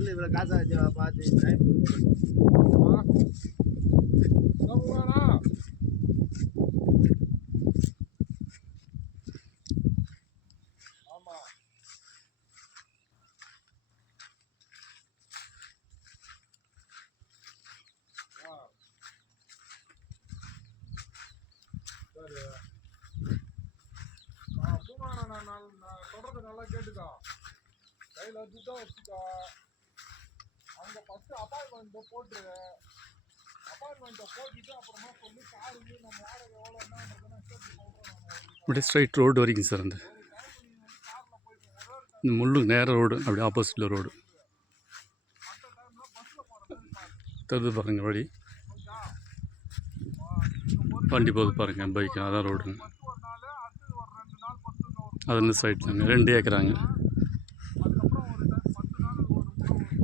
இவ்வளோ காசா பார்த்து டைம் நான் சொல்றது நல்லா கேட்டுக்கோ. கையில் வச்சுட்டா வச்சுக்கோ. அவங்க ஃபஸ்ட்டு அப்பாயின்மெண்ட்டை போட்டுரு. அப்பாயின்மெண்ட்டை போட்டுட்டு அப்புறமா சொல்லி காருக்கு நம்ம வாடகை எவ்வளோ என்னன்றதுன்னா கேட்டு சொல்கிறோம். அப்படியே ஸ்ட்ரைட் ரோடு வரைக்கும் சார். அந்த இந்த முள்ளு நேர ரோடு அப்படியே ஆப்போசிட்டில் ரோடு தருது பாருங்க. வழி வண்டி போகுது பாருங்கள். பைக் அதான் ரோடுங்க. அது இந்த சைட்லங்க 2 ஏக்கராங்க.